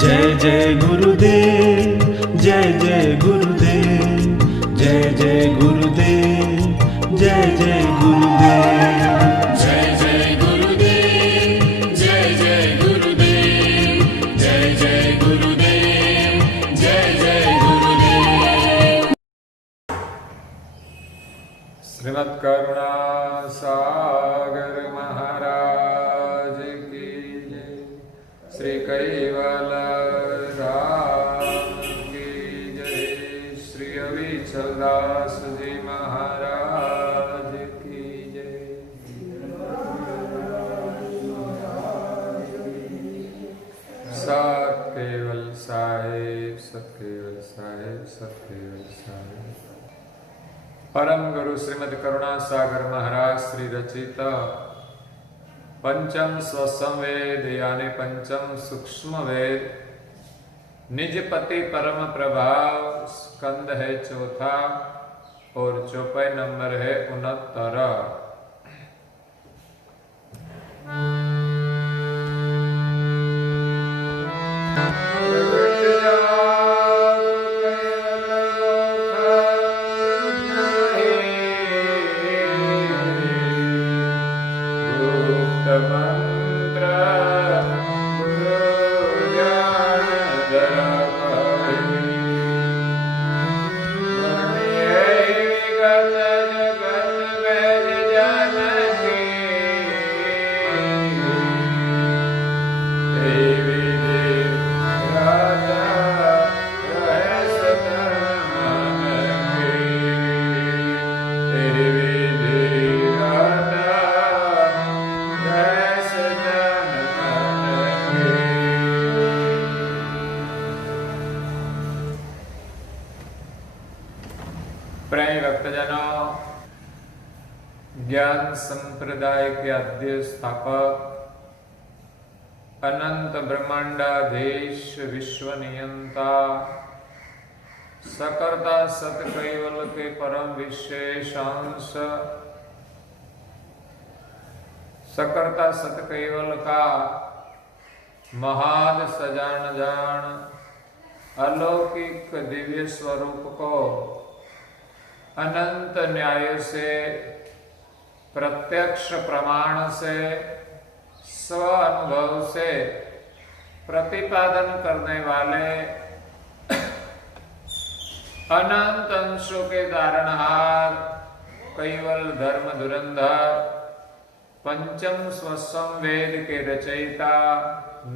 जय जय गुरुदेव, जय जय गुरुदेव, जय जय गुरुदेव, जय जय गुरुदेव, जय जय गुरुदेव, जय जय गुरुदेव, जय जय गुरुदेव, जय जय गुरुदेव। श्रीमद् करुणा सागर महाराज की जय। श्री कैवल राम की जय। श्री अविचलदास जी महाराज की जय। सत केवल साहेब, सत केवल साहेब, सत केवल साहेब। परम गुरु श्रीमद् करुणा सागर महाराज श्री रचित पंचम स्वसंवेद यानी पंचम सूक्ष्म वेद निजपति परम प्रभाव स्कंद है चौथा और चौपाई नंबर है 69। प्रिय भक्तजनों, ज्ञान संप्रदाय के आद्य स्थापक अनंत ब्रह्मांडाधीश विश्व नियंता सकर्ता सत कैवल के परम विशेषांश सकर्ता सत कैवल का महान सजान जान अलौकिक दिव्य स्वरूप को अनंत न्याय से प्रत्यक्ष प्रमाण से स्व अनुभव से प्रतिपादन करने वाले अनंत अंशों के धारणहार कैवल धर्म धुरंधर पंचम स्वसंवेद के रचयिता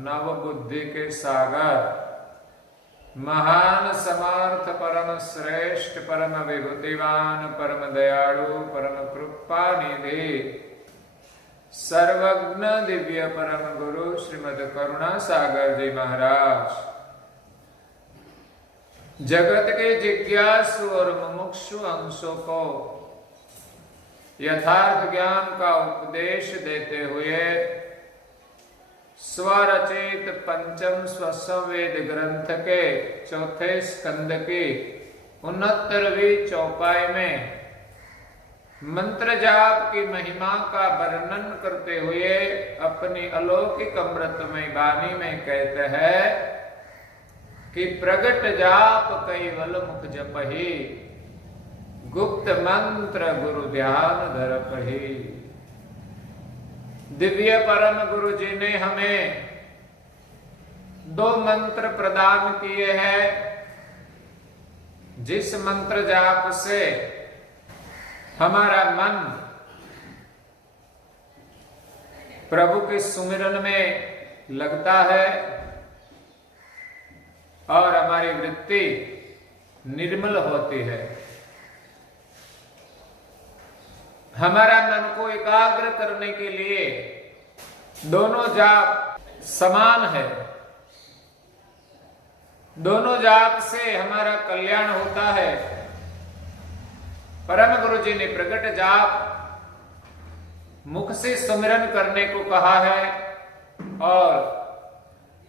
नव बुद्धि के सागर महान समर्थ परम श्रेष्ठ परम विभूतिवान परम दयालु परम कृपा निधि सर्वज्ञ दिव्य परम गुरु श्रीमद् करुणा सागर जी महाराज जगत के जिज्ञासु और मुमुक्षु अंशों को यथार्थ ज्ञान का उपदेश देते हुए स्वरचित पंचम स्वसंवेद ग्रंथ के चौथे स्कंद की 69वीं चौपाई में मंत्र जाप की महिमा का वर्णन करते हुए अपनी अलौकिक अमृतमय वाणी में कहते हैं कि प्रगट जाप कैवल मुख जपहि गुप्त मंत्र गुरु ध्यान धरपहि। दिव्य परम गुरु जी ने हमें 2 मंत्र प्रदान किए हैं जिस मंत्र जाप से हमारा मन प्रभु के सुमिरन में लगता है और हमारी वृत्ति निर्मल होती है। हमारा मन को एकाग्र करने के लिए दोनों जाप समान है। दोनों जाप से हमारा कल्याण होता है। परम गुरु जी ने प्रगट जाप मुख से सुमिरन करने को कहा है और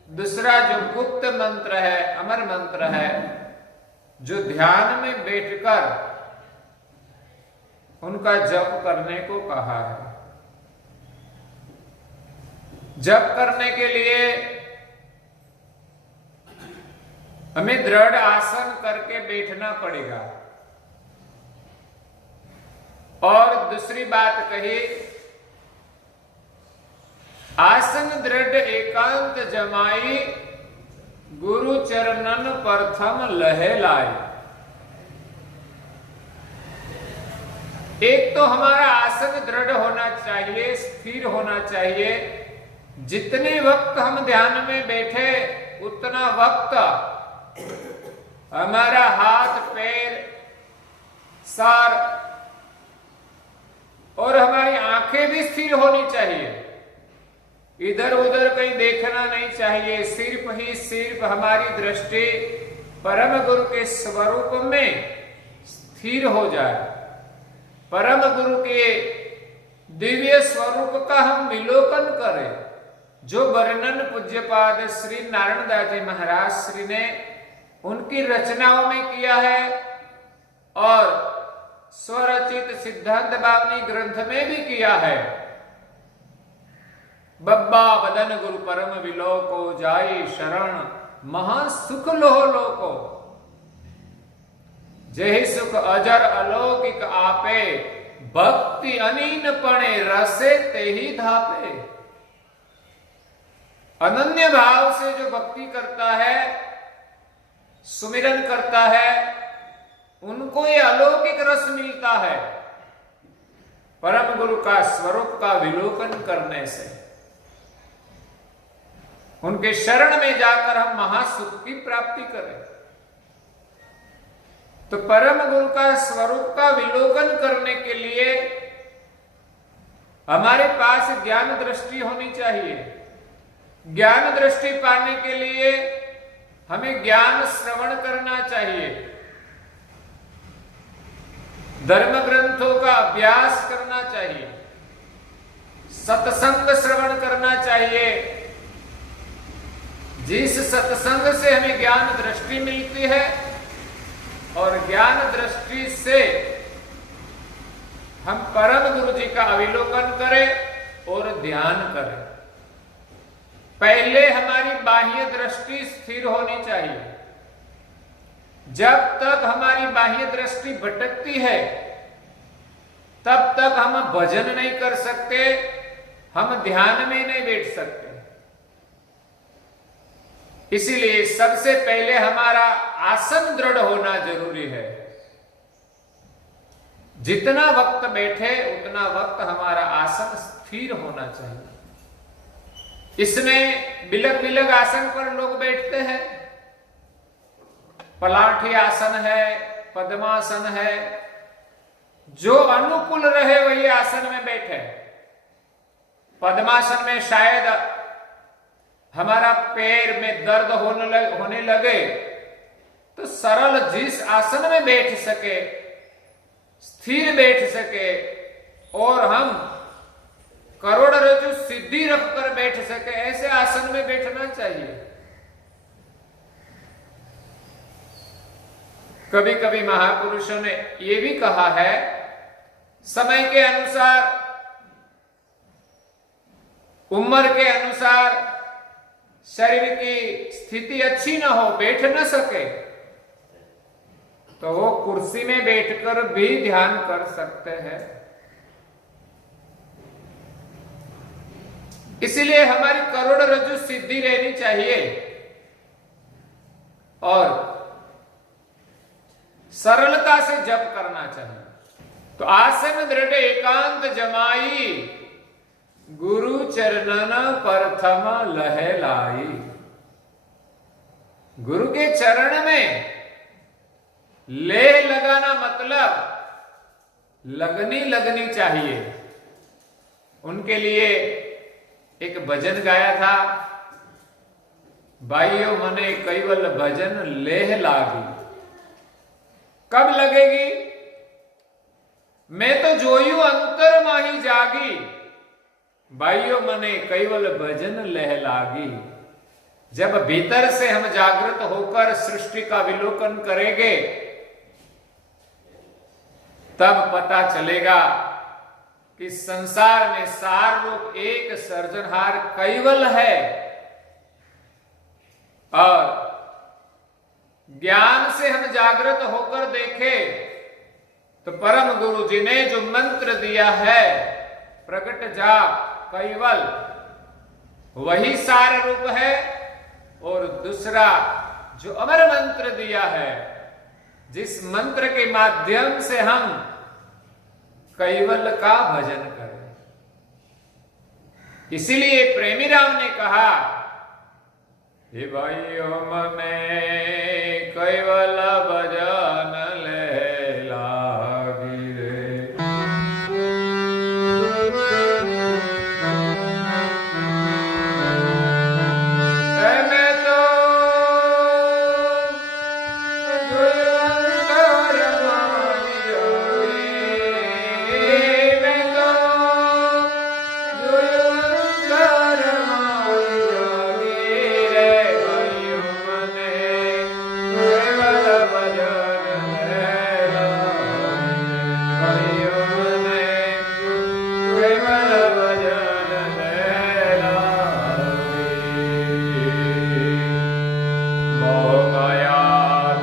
दूसरा जो गुप्त मंत्र है अमर मंत्र है जो ध्यान में बैठकर उनका जप करने को कहा है। जप करने के लिए हमें दृढ़ आसन करके बैठना पड़ेगा। और दूसरी बात कही, आसन दृढ़ एकांत जमाई, गुरु चरणन प्रथम लहे लाई। एक तो हमारा आसन दृढ़ होना चाहिए, स्थिर होना चाहिए। जितने वक्त हम ध्यान में बैठे उतना वक्त हमारा हाथ पैर सर और हमारी आंखें भी स्थिर होनी चाहिए। इधर उधर कहीं देखना नहीं चाहिए। सिर्फ ही सिर्फ हमारी दृष्टि परम गुरु के स्वरूप में स्थिर हो जाए। परम गुरु के दिव्य स्वरूप का हम विलोकन करें, जो वर्णन पूज्यपाद श्री नारायण दास जी महाराज श्री ने उनकी रचनाओं में किया है और स्वरचित सिद्धांत बावनी ग्रंथ में भी किया है। बब्बा बदन गुरु परम विलोको, जाई शरण महासुख लोह लोको। जय सुख अजर अलौकिक आपे, भक्ति अनीन पणे रसे ते ही धापे। अनन्य भाव से जो भक्ति करता है, सुमिरन करता है, उनको ये अलौकिक रस मिलता है परम गुरु का स्वरूप का विलोकन करने से। उनके शरण में जाकर हम महासुख की प्राप्ति करें। तो परम गुरु का स्वरूप का विलोकन करने के लिए हमारे पास ज्ञान दृष्टि होनी चाहिए। ज्ञान दृष्टि पाने के लिए हमें ज्ञान श्रवण करना चाहिए, धर्म ग्रंथों का अभ्यास करना चाहिए, सत्संग श्रवण करना चाहिए। जिस सत्संग से हमें ज्ञान दृष्टि मिलती है और ज्ञान दृष्टि से हम परम गुरु जी का अविलोकन करें और ध्यान करें। पहले हमारी बाह्य दृष्टि स्थिर होनी चाहिए। जब तक हमारी बाह्य दृष्टि भटकती है तब तक हम भजन नहीं कर सकते, हम ध्यान में नहीं बैठ सकते। इसीलिए सबसे पहले हमारा आसन दृढ़ होना जरूरी है। जितना वक्त बैठे उतना वक्त हमारा आसन स्थिर होना चाहिए। इसमें बिलग बिलग आसन पर लोग बैठते हैं। पलाठी आसन है, पद्मासन है, जो अनुकूल रहे वही आसन में बैठे। पद्मासन में शायद हमारा पैर में दर्द होने लगे तो सरल जिस आसन में बैठ सके, स्थिर बैठ सके और हम करोड़ रज्जु सिद्धि रखकर बैठ सके, ऐसे आसन में बैठना चाहिए। कभी कभी महापुरुषों ने यह भी कहा है, समय के अनुसार, उम्र के अनुसार शरीर की स्थिति अच्छी ना हो, बैठ न सके, तो वो कुर्सी में बैठकर भी ध्यान कर सकते हैं। इसीलिए हमारी करोड़ रज्जु सिद्धि रहनी चाहिए और सरलता से जप करना चाहिए। तो आसन दृढ़ एकांत जमाई, गुरु चरणन प्रथम लहे लाई। गुरु के चरण में लेह लगाना मतलब लगनी चाहिए। उनके लिए एक भजन गाया था, भाइयों मने कैवल भजन लेह लागी। कब लगेगी? मैं तो जोयू अंतर माही जागी, भाइयों मने कैवल भजन लेह लागी। जब भीतर से हम जागृत होकर सृष्टि का विलोकन करेंगे तब पता चलेगा कि संसार में सार रूप एक सर्जनहार कैवल है और ज्ञान से हम जागृत होकर देखें तो परम गुरु जी ने जो मंत्र दिया है प्रकट जाप कैवल, वही सार रूप है। और दूसरा जो अमर मंत्र दिया है, जिस मंत्र के माध्यम से हम कैवल का भजन करें। इसीलिए प्रेमी राम ने कहा, हे भाइयों मने कैवल भजन ले लागी रे। मैं तो जुलंधर मानी जोगी, मैं तो जुलंधर मानी जोगी रे। भाइयों मने कैवल भजन ले लागी, भाइयों मने कैवल भजन ले लागी। मोह माया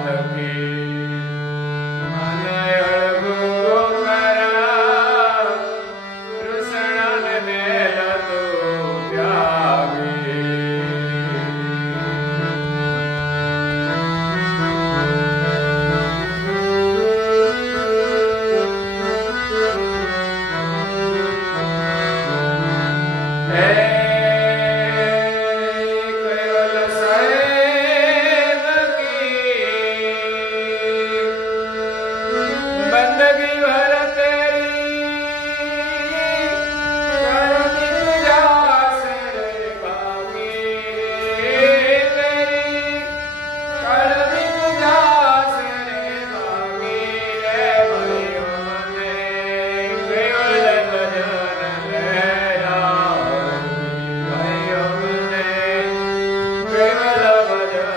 थकी मन अड़गो करा, कृष्णन मेल तो त्यागी। कैवल साहेब की बंदगी भर तेरी कर दिन जास रे बागी, तेरी कर दिन जास रे बागी रे। भाइयों मने कैवल भजन ले लागी, भाइयों मने कैवल भजन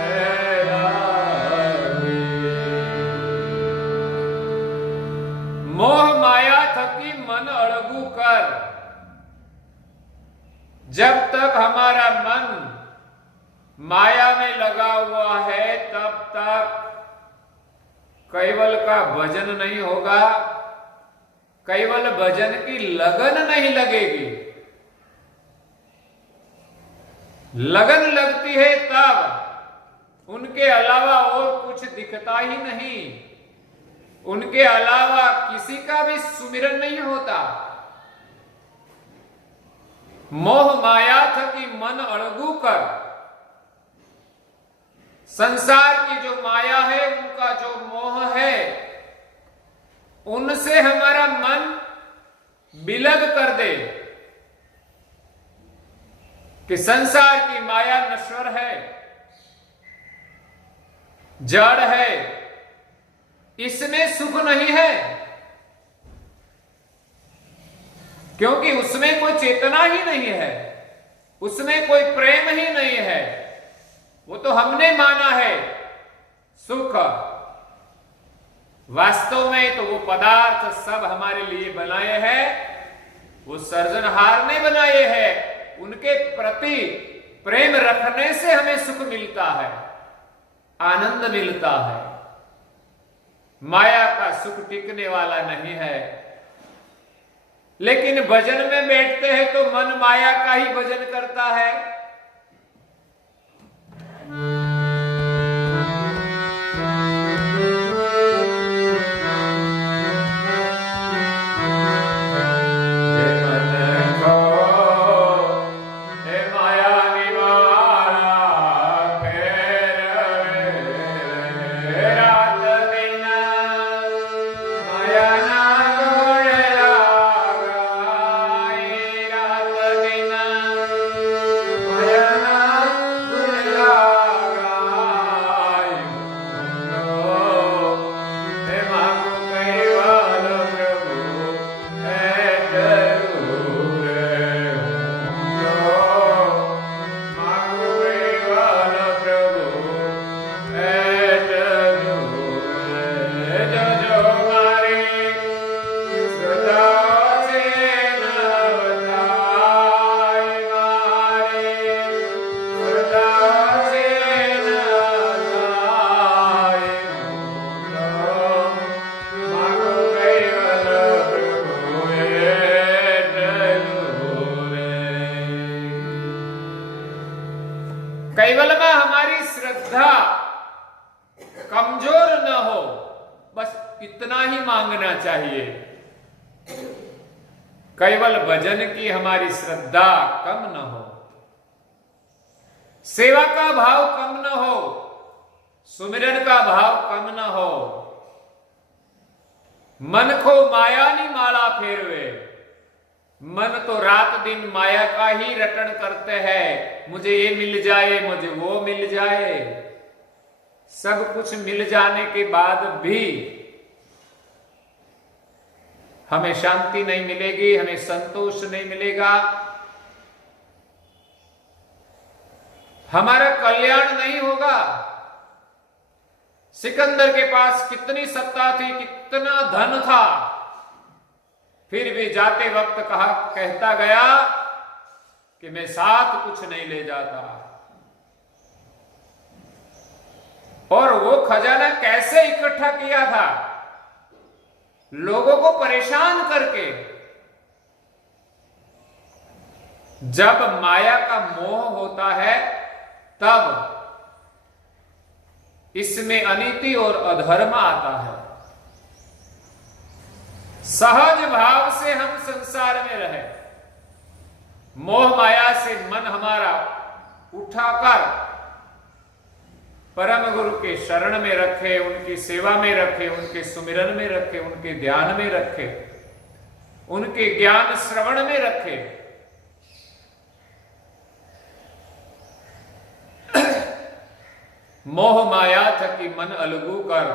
ले लागी। मोह माया थकी मन अड़गू कर। जब तक हमारा मन माया में लगा हुआ है, तब तक कैवल का भजन नहीं होगा, कैवल भजन की लगन नहीं लगेगी। लगन लगती है तब उनके अलावा और कुछ दिखता ही नहीं, उनके अलावा किसी का भी सुमिरन नहीं होता। मोह माया थकी मन अड़गू कर। संसार की जो माया है, उनका जो मोह है, उनसे हमारा मन बिलग कर दे कि संसार की माया नश्वर है, जड़ है, इसमें सुख नहीं है, क्योंकि उसमें कोई चेतना ही नहीं है, उसमें कोई प्रेम ही नहीं है। वो तो हमने माना है सुख, वास्तव में तो वो पदार्थ सब हमारे लिए बनाए हैं, वो सर्जनहार ने बनाए हैं। उनके प्रति प्रेम रखने से हमें सुख मिलता है, आनंद मिलता है। माया का सुख टिकने वाला नहीं है। लेकिन भजन में बैठते हैं तो मन माया का ही भजन करता है। कैवल में हमारी श्रद्धा कमजोर न हो, बस इतना ही मांगना चाहिए। केवल भजन की हमारी श्रद्धा कम न हो, सेवा का भाव कम न हो, सुमिरन का भाव कम न हो। मन को माया नी माला फेरवे, मन तो रात दिन माया का ही रटन करते हैं। मुझे ये मिल जाए, मुझे वो मिल जाए। सब कुछ मिल जाने के बाद भी हमें शांति नहीं मिलेगी, हमें संतोष नहीं मिलेगा, हमारा कल्याण नहीं होगा। सिकंदर के पास कितनी सत्ता थी, कितना धन था, फिर भी जाते वक्त कहता गया कि मैं साथ कुछ नहीं ले जाता। और वो खजाना कैसे इकट्ठा किया था? लोगों को परेशान करके। जब माया का मोह होता है तब इसमें अनीति और अधर्म आता है। सहज भाव से हम संसार में रहे, मोह माया से मन हमारा उठाकर परम गुरु के शरण में रखे, उनकी सेवा में रखे, उनके सुमिरन में रखे, उनके ध्यान में रखे, उनके ज्ञान श्रवण में रखे। मोह माया थकी मन अलगू कर,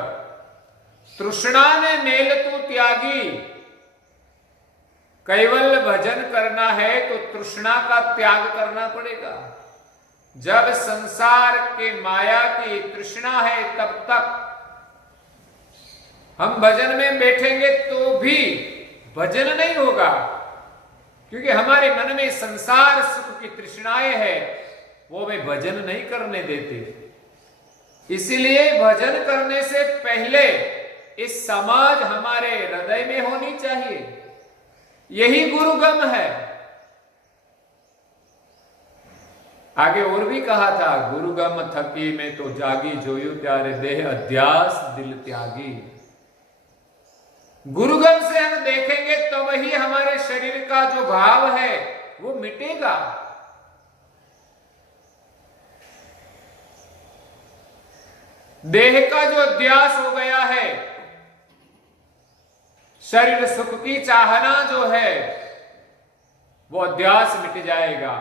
तृष्णा ने मेल तू त्यागी। केवल भजन करना है तो तृष्णा का त्याग करना पड़ेगा। जब संसार के माया की तृष्णा है तब तक हम भजन में बैठेंगे तो भी भजन नहीं होगा, क्योंकि हमारे मन में संसार सुख की तृष्णाएं है, वो हमें भजन नहीं करने देते। इसलिए भजन करने से पहले इस समाज हमारे हृदय में होनी चाहिए। यही गुरुगम है। आगे और भी कहा था, गुरुगम थकी में तो जागी, जोयु प्यारे देह अध्यास दिल त्यागी। गुरुगम से हम देखेंगे तो वही हमारे शरीर का जो भाव है वो मिटेगा। देह का जो अध्यास हो गया है, शरीर सुख की चाहना जो है वो अध्यास मिट जाएगा।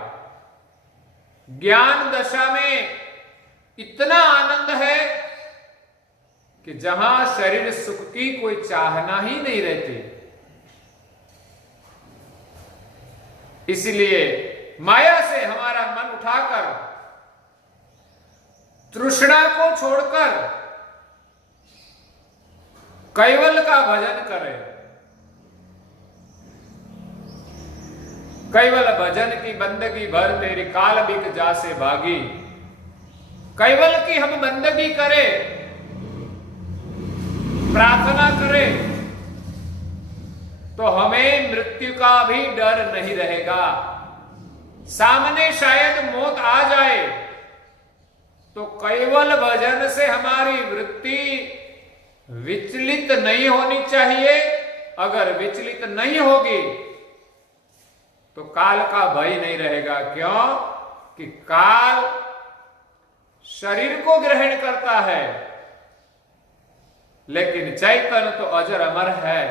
ज्ञान दशा में इतना आनंद है कि जहां शरीर सुख की कोई चाहना ही नहीं रहती। इसलिए माया से हमारा मन उठाकर तृष्णा को छोड़कर कैवल का भजन करें। कैवल भजन की बंदगी भर तेरी काल बिक जासे भागी। कैवल की हम बंदगी करें, प्रार्थना करें, तो हमें मृत्यु का भी डर नहीं रहेगा। सामने शायद मौत आ जाए तो कैवल भजन से हमारी वृत्ति विचलित नहीं होनी चाहिए। अगर विचलित नहीं होगी तो काल का भय नहीं रहेगा। क्यों? कि काल शरीर को ग्रहण करता है, लेकिन चैतन्य तो अजर अमर है।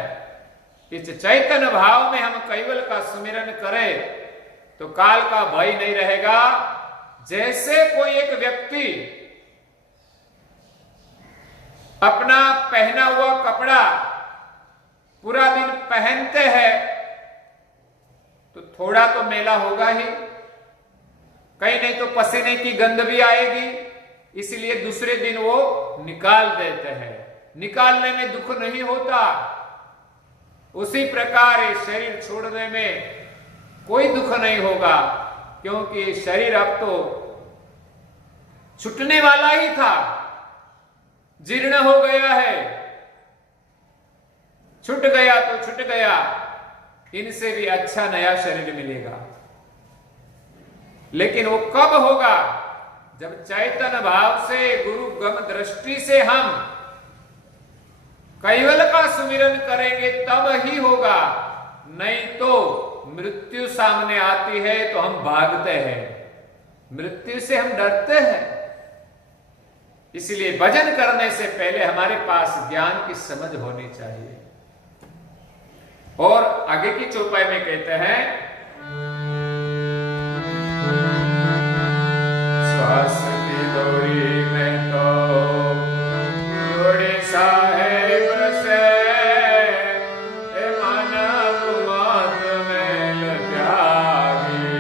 इस चैतन्य भाव में हम कैवल का सुमिरन करें तो काल का भय नहीं रहेगा। जैसे कोई एक व्यक्ति अपना पहना हुआ कपड़ा पूरा दिन पहनते हैं तो थोड़ा तो मैला होगा ही, कहीं नहीं तो पसीने की गंध भी आएगी, इसलिए दूसरे दिन वो निकाल देते हैं। निकालने में दुख नहीं होता। उसी प्रकार शरीर छोड़ने में कोई दुख नहीं होगा, क्योंकि शरीर अब तो छूटने वाला ही था, जीर्ण हो गया है। छूट गया तो छूट गया, इनसे भी अच्छा नया शरीर मिलेगा। लेकिन वो कब होगा? जब चैतन्य भाव से गुरु गम दृष्टि से हम कैवल का सुमिरन करेंगे तब ही होगा, नहीं तो मृत्यु सामने आती है तो हम भागते हैं, मृत्यु से हम डरते हैं। इसलिए भजन करने से पहले हमारे पास ज्ञान की समझ होनी चाहिए। और आगे की चौपाई में कहते हैं, श्वास की डोरी में तो जोड़ी साहेब से मन मत मेल त्यागी।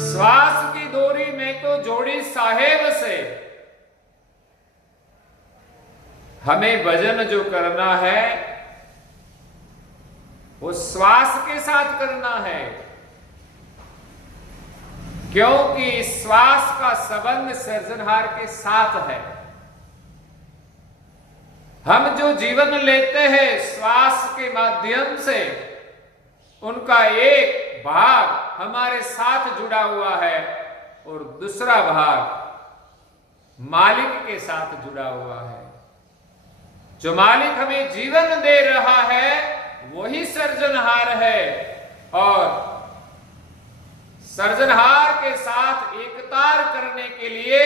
श्वास की डोरी में तो जोड़ी साहेब से हमें भजन जो करना है वो श्वास के साथ करना है, क्योंकि श्वास का संबंध सृजनहार के साथ है। हम जो जीवन लेते हैं श्वास के माध्यम से, उनका एक भाग हमारे साथ जुड़ा हुआ है और दूसरा भाग मालिक के साथ जुड़ा हुआ है। जो मालिक हमें जीवन दे रहा है वही सृजनहार है, और सृजनहार के साथ एकतार करने के लिए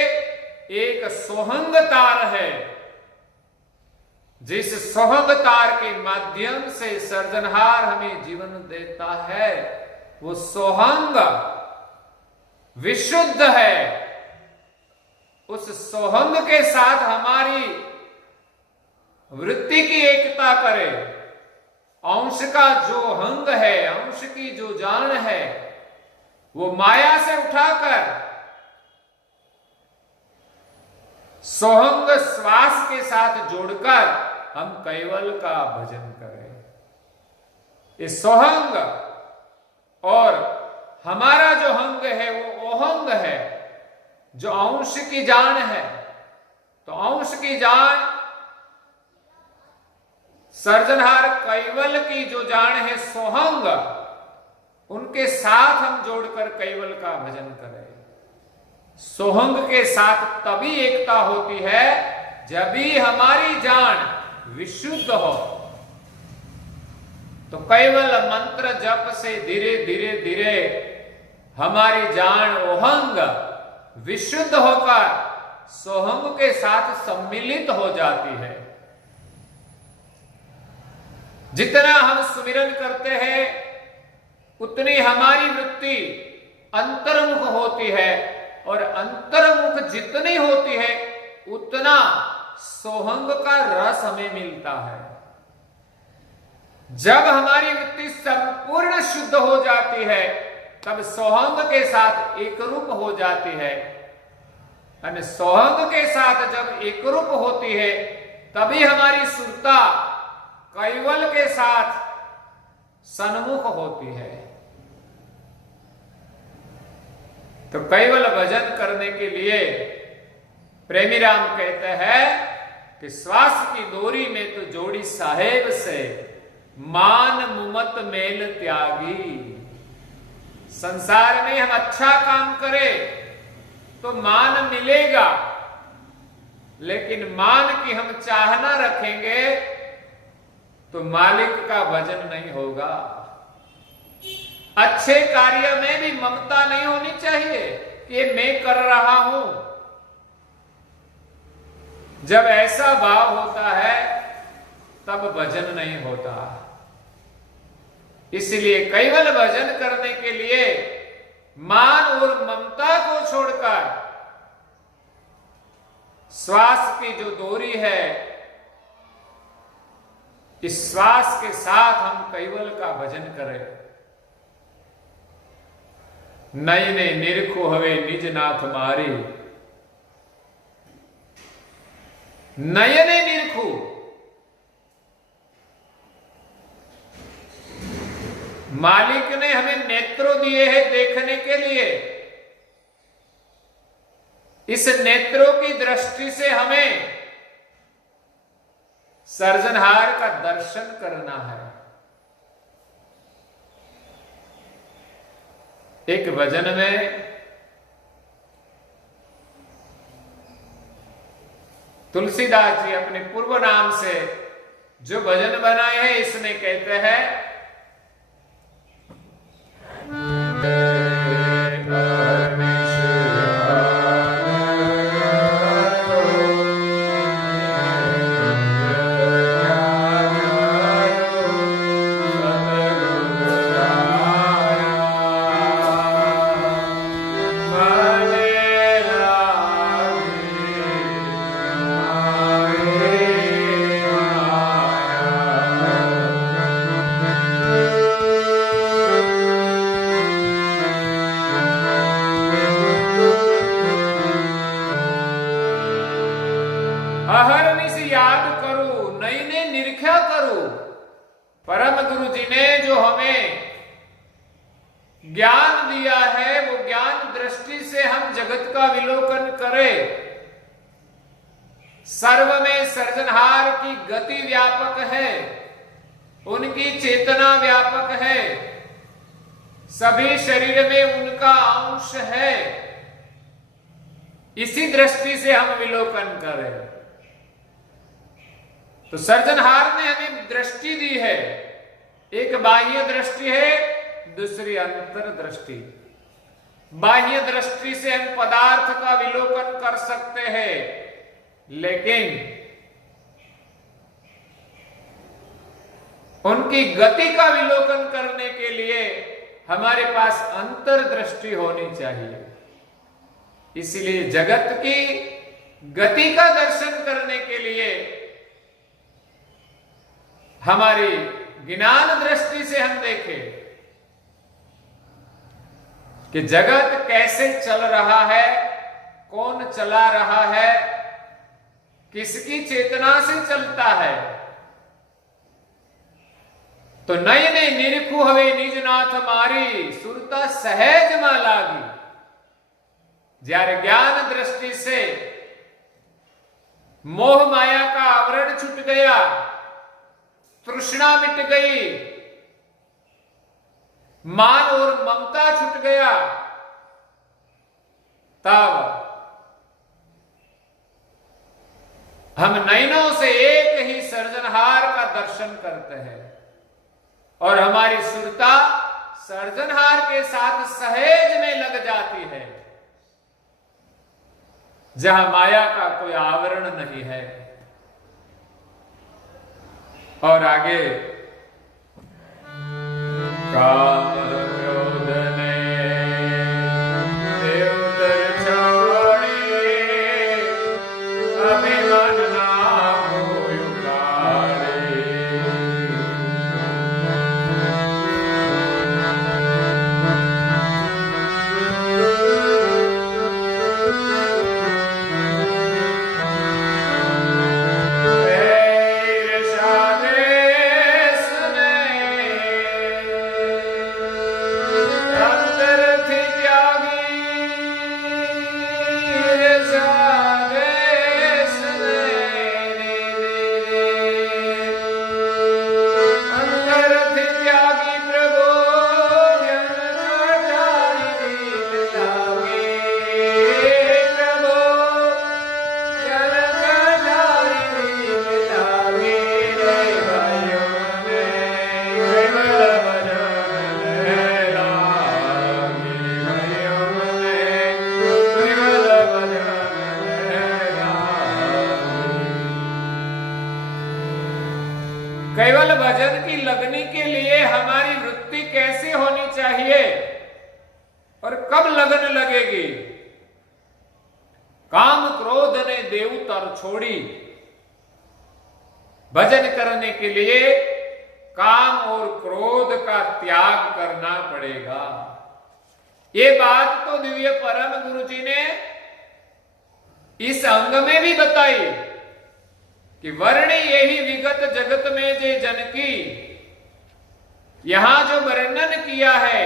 एक सोहंग तार है। जिस सोहंग तार के माध्यम से सृजनहार हमें जीवन देता है वो सोहंग विशुद्ध है। उस सोहंग के साथ हमारी वृत्ति की एकता करे। अंश का जो हंग है, अंश की जो जान है, वो माया से उठाकर सोहंग श्वास के साथ जोड़कर हम कैवल का भजन करें। इस सोहंग और हमारा जो हंग है वो ओहंग है, जो अंश की जान है। तो अंश की जान सृजनहार कैवल की जो जान है सोहंग, उनके साथ हम जोड़कर कैवल का भजन करें। सोहंग के साथ तभी एकता होती है जब भी हमारी जान विशुद्ध हो। तो कैवल मंत्र जप से धीरे धीरे धीरे हमारी जान ओहंग विशुद्ध होकर सोहंग के साथ सम्मिलित हो जाती है। जितना हम सुमिरन करते हैं उतनी हमारी वृत्ति अंतर्मुख होती है, और अंतर्मुख जितनी होती है उतना सोहंग का रस हमें मिलता है। जब हमारी वृत्ति संपूर्ण शुद्ध हो जाती है तब सोहंग के साथ एकरूप हो जाती है, और सोहंग के साथ जब एकरूप होती है तभी हमारी सुरता कैवल के साथ सन्मुख होती है। तो कैवल भजन करने के लिए प्रेमी राम कहते हैं कि श्वास की डोरी में तो जोड़ी साहेब से, मान मुमत मेल त्यागी। संसार में हम अच्छा काम करें तो मान मिलेगा, लेकिन मान की हम चाहना रखेंगे तो मालिक का भजन नहीं होगा। अच्छे कार्य में भी ममता नहीं होनी चाहिए। ये मैं कर रहा हूं। जब ऐसा भाव होता है तब भजन नहीं होता। इसलिए केवल भजन करने के लिए मान और ममता को छोड़कर श्वास की जो डोरी है, इस श्वास के साथ हम केवल का भजन करें। नयने निरखो हवे निज नाथ मारे, नयने निरखो। मालिक ने हमें नेत्रों दिए हैं देखने के लिए। इस नेत्रों की दृष्टि से हमें सर्जनहार का दर्शन करना है। एक भजन में तुलसीदास जी अपने पूर्व नाम से जो भजन बनाए हैं, इसमें कहते हैं अहरनिश याद करूं, नयने निरख्या करूं। परम गुरु जी ने जो हमें ज्ञान दिया है, वो ज्ञान दृष्टि से हम जगत का विलोकन करें। सर्व में सर्जनहार की गति व्यापक है, उनकी चेतना व्यापक है, सभी शरीर में उनका अंश है। इसी दृष्टि से हम विलोकन करें। तो सर्जनहार ने हमें दृष्टि दी है। एक बाह्य दृष्टि है, दूसरी अंतर दृष्टि। बाह्य दृष्टि से हम पदार्थ का विलोकन कर सकते हैं, लेकिन उनकी गति का विलोकन करने के लिए हमारे पास अंतर दृष्टि होनी चाहिए। इसलिए जगत की गति का दर्शन करने के लिए हमारी ज्ञान दृष्टि से हम देखें कि जगत कैसे चल रहा है, कौन चला रहा है, किसकी चेतना से चलता है। तो नयने निरखु हवे निज नाथ मारी, सुरता सहज मा लागी। જ્યારે ज्ञान दृष्टि से मोह माया का आवरण छूट गया, तृष्णा मिट गई, मान और ममता छूट गया, तब हम नयनों से एक ही सर्जनहार का दर्शन करते हैं और हमारी सुरता सर्जनहार के साथ सहेज में लग जाती है, जहां माया का कोई आवरण नहीं है। और आगे काम क्रोध ने देवतर छाड़ी, अभिमान ना होय उगाड़े। केवल भजन की लगनी के लिए हमारी वृत्ति कैसे होनी चाहिए और कब लगन लगेगी? काम क्रोध ने देव तर छोड़ी। भजन करने के लिए काम और क्रोध का त्याग करना पड़ेगा। ये बात तो दिव्य परम गुरु जी ने इस अंग में भी बताई कि वर्णी यही विगत जगत में जे जन की। यहां जो वर्णन किया है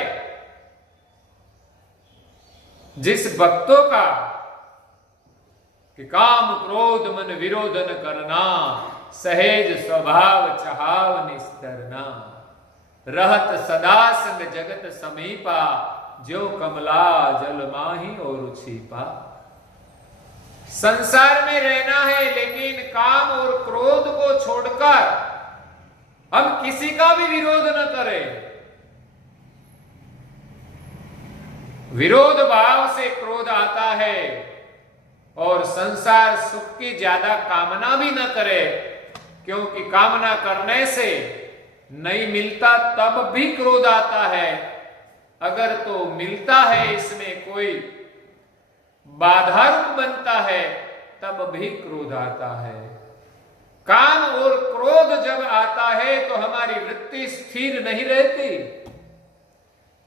जिस भक्तों का कि काम क्रोध मन विरोधन करना, सहेज स्वभाव चहाव निस्तरना, रहत सदा संग जगत समीपा, जो कमला जल माही और छिपा। संसार में रहना है लेकिन काम और क्रोध को छोड़कर हम किसी का भी विरोध न करें। विरोध भाव से क्रोध आता है और संसार सुख की ज्यादा कामना भी न करे, क्योंकि कामना करने से नहीं मिलता तब भी क्रोध आता है। अगर तो मिलता है इसमें कोई बाधा रूप बनता है तब भी क्रोध आता है। काम और क्रोध जब आता है तो हमारी वृत्ति स्थिर नहीं रहती,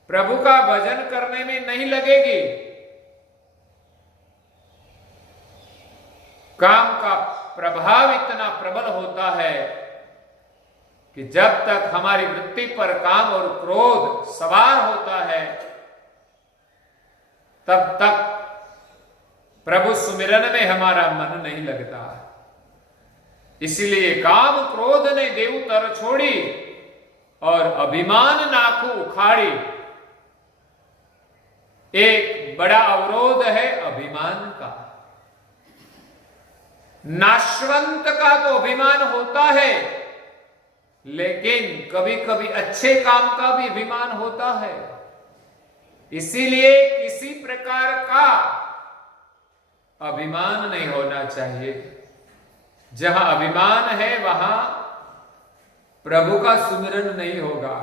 प्रभु का भजन करने में नहीं लगेगी। काम का प्रभाव इतना प्रबल होता है कि जब तक हमारी वृत्ति पर काम और क्रोध सवार होता है तब तक प्रभु सुमिरन में हमारा मन नहीं लगता। इसलिए काम क्रोध ने देव तर छोड़ी और अभिमान नाखू उखाड़ी। एक बड़ा अवरोध है अभिमान का। नाशवंत का तो अभिमान होता है, लेकिन कभी कभी अच्छे काम का भी अभिमान होता है। इसीलिए किसी प्रकार का अभिमान नहीं होना चाहिए। जहां अभिमान है वहां प्रभु का सुमिरन नहीं होगा,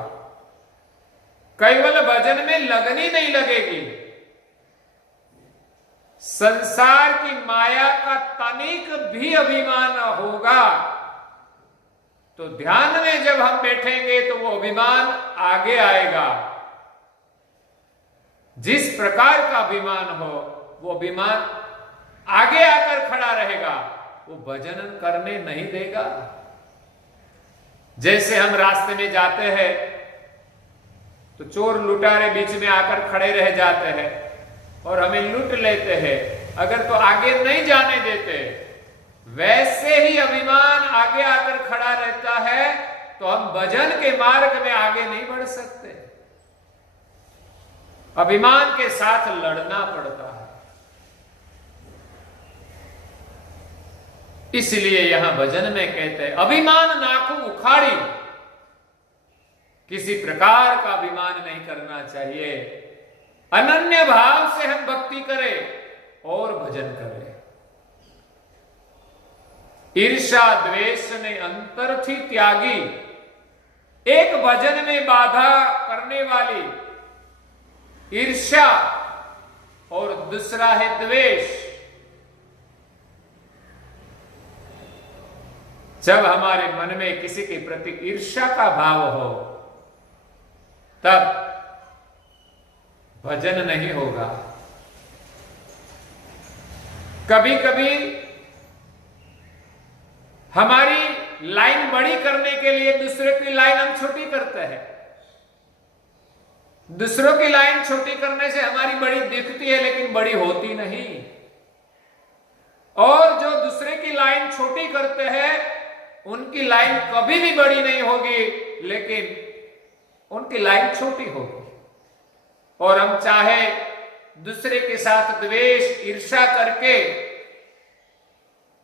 केवल भजन में लगनी नहीं लगेगी। संसार की माया का तनिक भी अभिमान होगा तो ध्यान में जब हम बैठेंगे तो वो अभिमान आगे आएगा। जिस प्रकार का अभिमान हो वो अभिमान आगे आकर खड़ा रहेगा, वो भजन करने नहीं देगा। जैसे हम रास्ते में जाते हैं तो चोर लुटारे बीच में आकर खड़े रह जाते हैं और हमें लूट लेते हैं, अगर तो आगे नहीं जाने देते। वैसे ही अभिमान आगे आकर खड़ा रहता है तो हम भजन के मार्ग में आगे नहीं बढ़ सकते। अभिमान के साथ लड़ना पड़ता है। इसलिए यहां भजन में कहते हैं अभिमान नाखू उखाड़ी। किसी प्रकार का अभिमान नहीं करना चाहिए। अनन्य भाव से हम भक्ति करें और भजन करें। ईर्ष्या द्वेष ने अंतर थी त्यागी। एक भजन में बाधा करने वाली ईर्ष्या और दूसरा है द्वेष। जब हमारे मन में किसी के प्रति ईर्ष्या का भाव हो तब भजन नहीं होगा। कभी कभी हमारी लाइन बड़ी करने के लिए दूसरे की लाइन हम छोटी करते हैं। दूसरों की लाइन छोटी करने से हमारी बड़ी दिखती है लेकिन बड़ी होती नहीं। और जो दूसरे की लाइन छोटी करते हैं उनकी लाइन कभी भी बड़ी नहीं होगी, लेकिन उनकी लाइन छोटी होगी। और हम चाहे दूसरे के साथ द्वेष ईर्ष्या करके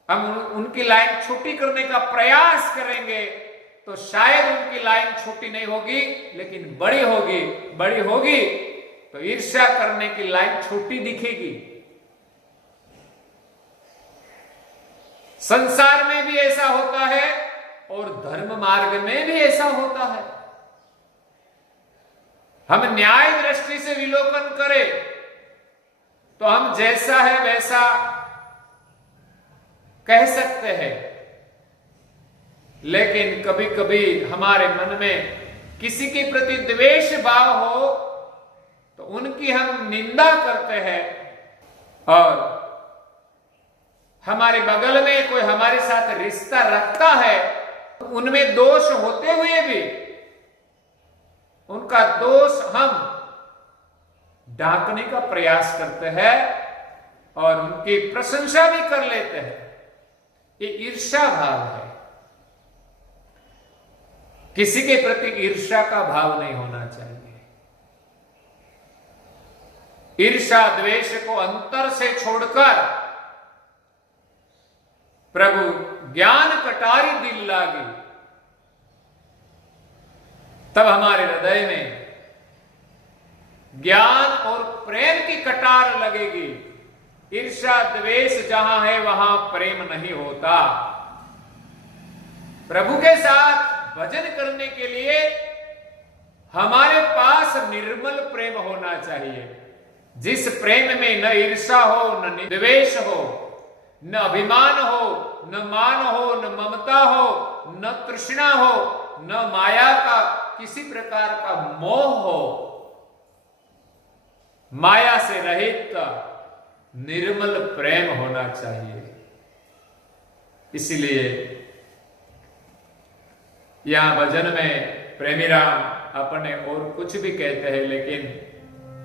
हम उनकी लाइन छोटी करने का प्रयास करेंगे तो शायद उनकी लाइन छोटी नहीं होगी लेकिन बड़ी होगी। बड़ी होगी तो ईर्ष्या करने की लाइन छोटी दिखेगी। संसार में भी ऐसा होता है और धर्म मार्ग में भी ऐसा होता है। हम न्याय दृष्टि से विलोकन करें तो हम जैसा है वैसा कह सकते हैं, लेकिन कभी कभी हमारे मन में किसी के प्रति द्वेष भाव हो तो उनकी हम निंदा करते हैं, और हमारे बगल में कोई हमारे साथ रिश्ता रखता है तो उनमें दोष होते हुए भी उनका दोष हम ढांकने का प्रयास करते हैं और उनकी प्रशंसा भी कर लेते हैं। ये ईर्ष्या भाव है। किसी के प्रति ईर्ष्या का भाव नहीं होना चाहिए। ईर्ष्या द्वेष को अंतर से छोड़कर प्रभु ज्ञान कटारी दिल लागी, तब हमारे हृदय में ज्ञान और प्रेम की कटार लगेगी। ईर्ष्या द्वेष जहां है वहां प्रेम नहीं होता। प्रभु के साथ भजन करने के लिए हमारे पास निर्मल प्रेम होना चाहिए, जिस प्रेम में न ईर्ष्या हो, न द्वेष हो, न अभिमान हो, न मान हो, न ममता हो, न तृष्णा हो, न माया का किसी प्रकार का मोह हो। माया से रहित निर्मल प्रेम होना चाहिए। इसलिए यहां भजन में प्रेमी राम अपने और कुछ भी कहते हैं, लेकिन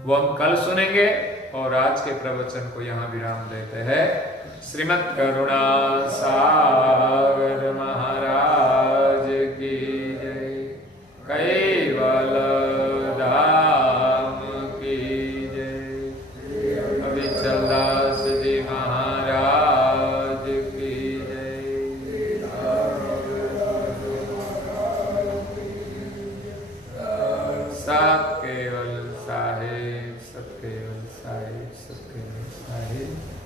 वो हम कल सुनेंगे। और आज के प्रवचन को यहां विराम देते हैं। श्रीमद् करुणा सागर महाराज की जय। कैवल धाम की जय। अविचल दास जी महाराज की जय। सत केवल साहिब, सत केवल साहिब, सत केवल साहिब।